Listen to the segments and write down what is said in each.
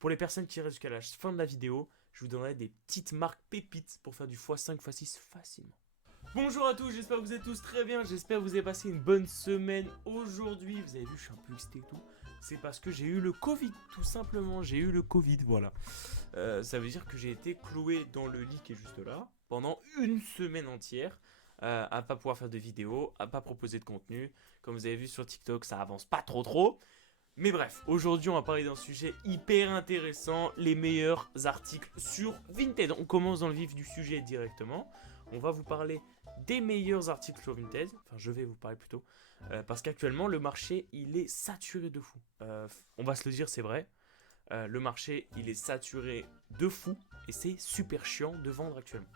Pour les personnes qui restent jusqu'à la fin de la vidéo, je vous donnerai des petites marques pépites pour faire du x5, x6 facilement. Bonjour à tous, j'espère que vous êtes tous très bien, j'espère que vous avez passé une bonne semaine aujourd'hui. Vous avez vu, je suis un peu excité et tout. C'est parce que j'ai eu le Covid, tout simplement, j'ai eu le Covid, voilà. Ça veut dire que j'ai été cloué dans le lit qui est juste là, pendant une semaine entière, à pas pouvoir faire de vidéos, à pas proposer de contenu. Comme vous avez vu sur TikTok, ça avance pas trop. Mais bref, aujourd'hui on va parler d'un sujet hyper intéressant, les meilleurs articles sur Vinted. On commence dans le vif du sujet directement. On va vous parler des meilleurs articles sur Vinted, enfin je vais vous parler plutôt, parce qu'actuellement le marché il est saturé de fou. On va se le dire, c'est vrai, le marché il est saturé de fou et c'est super chiant de vendre actuellement.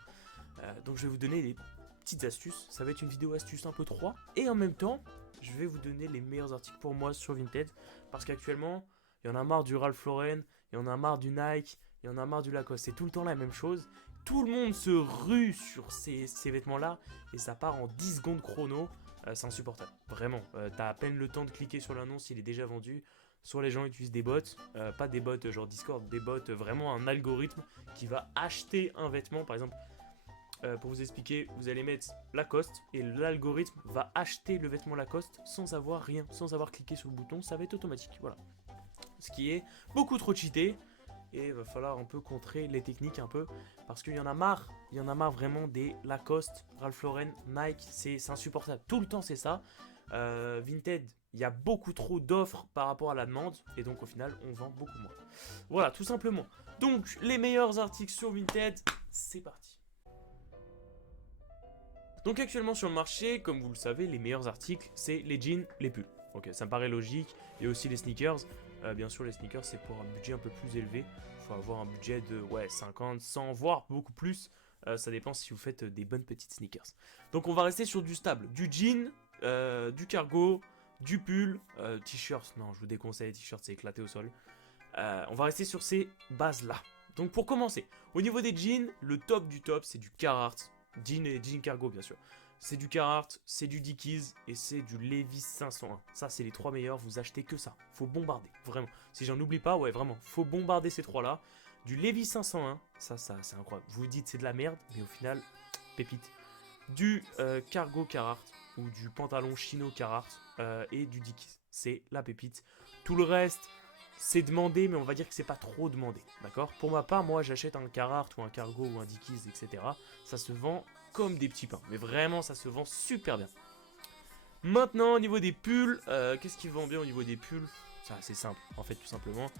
Donc je vais vous donner des petites astuces, ça va être une vidéo astuce un peu 3, et en même temps je vais vous donner les meilleurs articles pour moi sur Vinted, parce qu'actuellement il y en a marre du Ralph Lauren, il y en a marre du Nike, il y en a marre du Lacoste, c'est tout le temps la même chose, tout le monde se rue sur ces vêtements là, et ça part en 10 secondes chrono, c'est insupportable, vraiment, t'as à peine le temps de cliquer sur l'annonce, il est déjà vendu. Soit les gens utilisent des bots, pas des bots genre Discord, des bots vraiment un algorithme qui va acheter un vêtement, par exemple. Pour vous expliquer, vous allez mettre Lacoste et l'algorithme va acheter le vêtement Lacoste sans avoir rien, sans avoir cliqué sur le bouton, ça va être automatique, voilà. Ce qui est beaucoup trop cheaté, et il va falloir un peu contrer les techniques un peu, parce qu'il y en a marre, vraiment des Lacoste, Ralph Lauren, Nike, c'est insupportable, tout le temps c'est ça. Vinted, il y a beaucoup trop d'offres par rapport à la demande, et donc au final on vend beaucoup moins. Voilà, tout simplement. Donc les meilleurs articles sur Vinted, c'est parti. Donc actuellement sur le marché, comme vous le savez, les meilleurs articles, c'est les jeans, les pulls. Ok, ça me paraît logique. Et aussi les sneakers. Bien sûr, les sneakers, c'est pour un budget un peu plus élevé. Il faut avoir un budget de 50, 100, voire beaucoup plus. Ça dépend si vous faites des bonnes petites sneakers. Donc on va rester sur du stable. Du jean, du cargo, du pull, t-shirt. Non, je vous déconseille, t-shirt, c'est éclaté au sol. On va rester sur ces bases-là. Donc pour commencer, au niveau des jeans, le top du top, c'est du Carhartt. Jean et jean cargo bien sûr. C'est du Carhartt, c'est du Dickies et c'est du Levi's 501. Ça c'est les trois meilleurs, vous achetez que ça. Faut bombarder, vraiment. Si j'en oublie pas, ouais vraiment, faut bombarder ces trois là. Du Levi's 501, ça c'est incroyable. Vous vous dites c'est de la merde, mais au final, pépite. Du cargo Carhartt ou du pantalon chino Carhartt et du Dickies. C'est la pépite. Tout le reste, c'est demandé, mais on va dire que c'est pas trop demandé, d'accord? Pour ma part, moi j'achète un Carhartt ou un Cargo ou un Dickies, etc. Ça se vend comme des petits pains, mais vraiment ça se vend super bien. Maintenant, au niveau des pulls, qu'est-ce qui vend bien au niveau des pulls? Ça, c'est simple, en fait, tout simplement.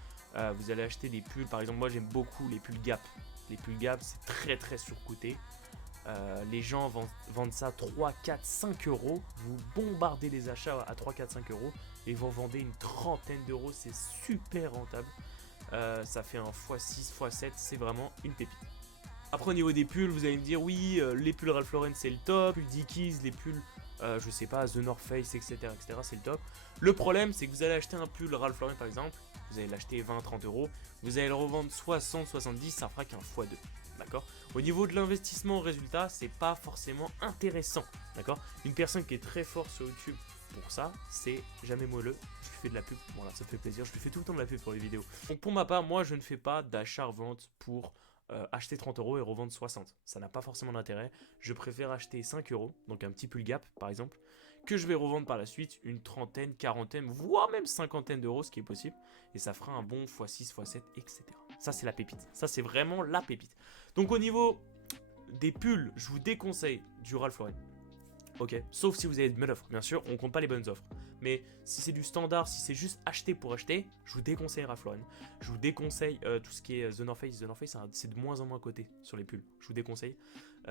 Vous allez acheter des pulls, par exemple, moi j'aime beaucoup les pulls Gap. Les pulls Gap, c'est très surcoté. Les gens vendent ça 3, 4, 5 euros. Vous bombardez les achats à 3, 4, 5 euros et vous vendez une trentaine d'euros. C'est super rentable. Ça fait un x6, x7. C'est vraiment une pépite. Après, au niveau des pulls, vous allez me dire oui, les pulls Ralph Lauren c'est le top. Les pulls Dickies, les pulls, je sais pas, The North Face, etc. c'est le top. Le problème, c'est que vous allez acheter un pull Ralph Lauren par exemple. Vous allez l'acheter 20, 30 euros. Vous allez le revendre 60, 70. Ça fera qu'un x2. D'accord. Au niveau de l'investissement au résultat, c'est pas forcément intéressant. D'accord. Une personne qui est très forte sur YouTube pour ça, c'est Jamais Moelleux. Je lui fais de la pub, voilà, ça me fait plaisir. Je lui fais tout le temps de la pub pour les vidéos. Donc pour ma part, moi je ne fais pas d'achat-revente pour acheter 30 euros et revendre 60. Ça n'a pas forcément d'intérêt. Je préfère acheter 5 euros, donc un petit pull Gap par exemple, que je vais revendre par la suite une trentaine, quarantaine, voire même cinquantaine d'euros, ce qui est possible. Et ça fera un bon x6, x7, etc. Ça c'est la pépite. Ça c'est vraiment la pépite. Donc au niveau des pulls, je vous déconseille du Ralph Lauren. Ok, sauf si vous avez de belles offres, bien sûr, on compte pas les bonnes offres. Mais si c'est du standard, si c'est juste acheter pour acheter, je vous déconseille Ralph Lauren. Je vous déconseille tout ce qui est The North Face. The North Face, c'est de moins en moins coté sur les pulls. Je vous déconseille.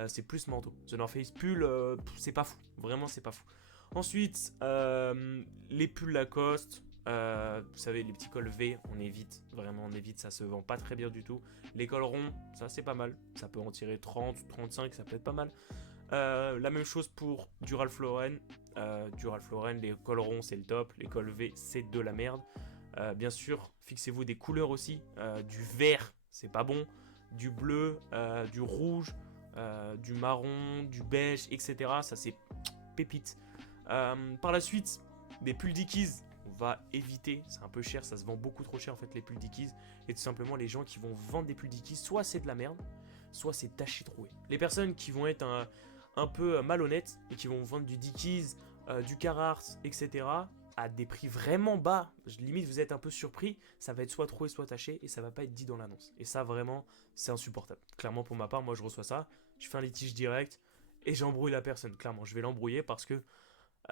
C'est plus manteau. The North Face pull, c'est pas fou. Vraiment, c'est pas fou. Ensuite, les pulls Lacoste. Vous savez, les petits cols V, on évite, vraiment on évite, ça se vend pas très bien du tout. Les cols ronds, ça c'est pas mal, ça peut en tirer 30, 35, ça peut être pas mal. La même chose pour du Ralph Lauren. Les cols ronds c'est le top, les cols V c'est de la merde. Bien sûr, fixez-vous des couleurs aussi, du vert c'est pas bon, du bleu, du rouge, du marron, du beige, etc. Ça c'est pépite. Par la suite, des pulls Dickies, va éviter, c'est un peu cher, ça se vend beaucoup trop cher en fait les pulls Dickies, et tout simplement les gens qui vont vendre des pulls Dickies, soit c'est de la merde, soit c'est taché troué. Les personnes qui vont être un peu malhonnêtes et qui vont vendre du Dickies, du Carhartt, etc. à des prix vraiment bas, limite vous êtes un peu surpris, ça va être soit troué, soit taché, et ça va pas être dit dans l'annonce. Et ça vraiment, c'est insupportable. Clairement pour ma part, moi je reçois ça, je fais un litige direct, et j'embrouille la personne, clairement. Je vais l'embrouiller parce que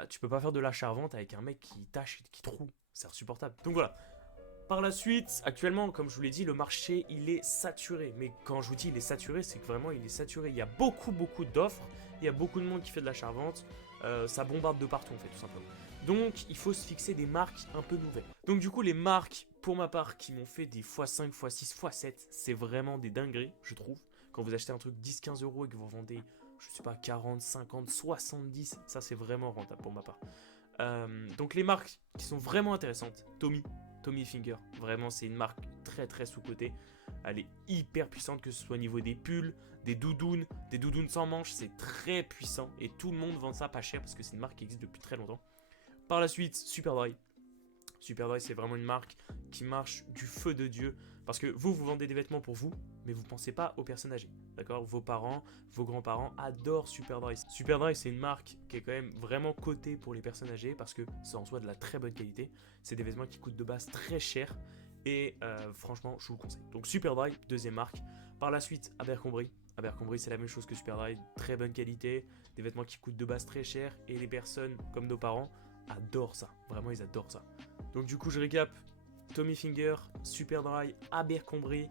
tu peux pas faire de l'achat-revente avec un mec qui tâche, qui troue. C'est insupportable. Donc voilà. Par la suite, actuellement, comme je vous l'ai dit, le marché, il est saturé. Mais quand je vous dis il est saturé, c'est que vraiment, il est saturé. Il y a beaucoup d'offres. Il y a beaucoup de monde qui fait de l'achat-revente. Ça bombarde de partout, en fait, tout simplement. Donc, il faut se fixer des marques un peu nouvelles. Donc, du coup, les marques, pour ma part, qui m'ont fait des x5, x6, x7, c'est vraiment des dingueries, je trouve. Quand vous achetez un truc 10-15 euros et que vous vendez, je sais pas, 40, 50, 70, ça, c'est vraiment rentable pour ma part. Donc, les marques qui sont vraiment intéressantes, Tommy Finger, vraiment c'est une marque très sous-cotée. Elle est hyper puissante, que ce soit au niveau des pulls, des doudounes sans manches, c'est très puissant et tout le monde vend ça pas cher parce que c'est une marque qui existe depuis très longtemps. Par la suite, Superdry. Superdry, c'est vraiment une marque qui marche du feu de Dieu parce que vous vendez des vêtements pour vous, mais vous pensez pas aux personnes âgées. D'accord? Vos parents, vos grands-parents adorent Superdry. Superdry, c'est une marque qui est quand même vraiment cotée pour les personnes âgées parce que c'est en soi de la très bonne qualité. C'est des vêtements qui coûtent de base très cher et franchement, je vous le conseille. Donc Superdry, deuxième marque. Par la suite, Abercrombie. Abercrombie, c'est la même chose que Superdry, très bonne qualité, des vêtements qui coûtent de base très cher et les personnes comme nos parents adorent ça. Vraiment, ils adorent ça. Donc du coup, je récap. Tommy Finger, Superdry, Abercrombie.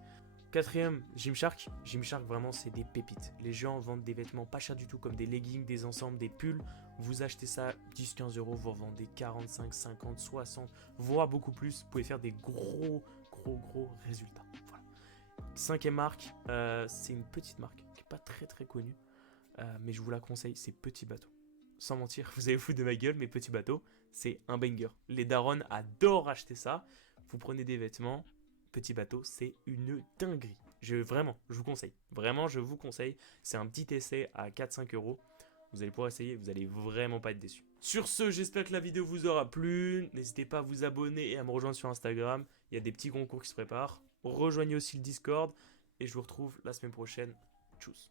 Quatrième, Gymshark. Gymshark, vraiment, c'est des pépites. Les gens vendent des vêtements pas chers du tout, comme des leggings, des ensembles, des pulls. Vous achetez ça 10-15 euros, vous revendez 45, 50, 60, voire beaucoup plus. Vous pouvez faire des gros résultats. Voilà. Cinquième marque, c'est une petite marque qui n'est pas très connue, mais je vous la conseille, c'est Petit Bateau. Sans mentir, vous allez vous foutre de ma gueule, mais Petit Bateau, c'est un banger. Les darons adorent acheter ça. Vous prenez des vêtements, Petit Bateau, c'est une dinguerie. Vraiment, je vous conseille. Vraiment, je vous conseille. C'est un petit essai à 4-5 euros. Vous allez pouvoir essayer, vous allez vraiment pas être déçus. Sur ce, j'espère que la vidéo vous aura plu. N'hésitez pas à vous abonner et à me rejoindre sur Instagram. Il y a des petits concours qui se préparent. Rejoignez aussi le Discord. Et je vous retrouve la semaine prochaine. Tchuss.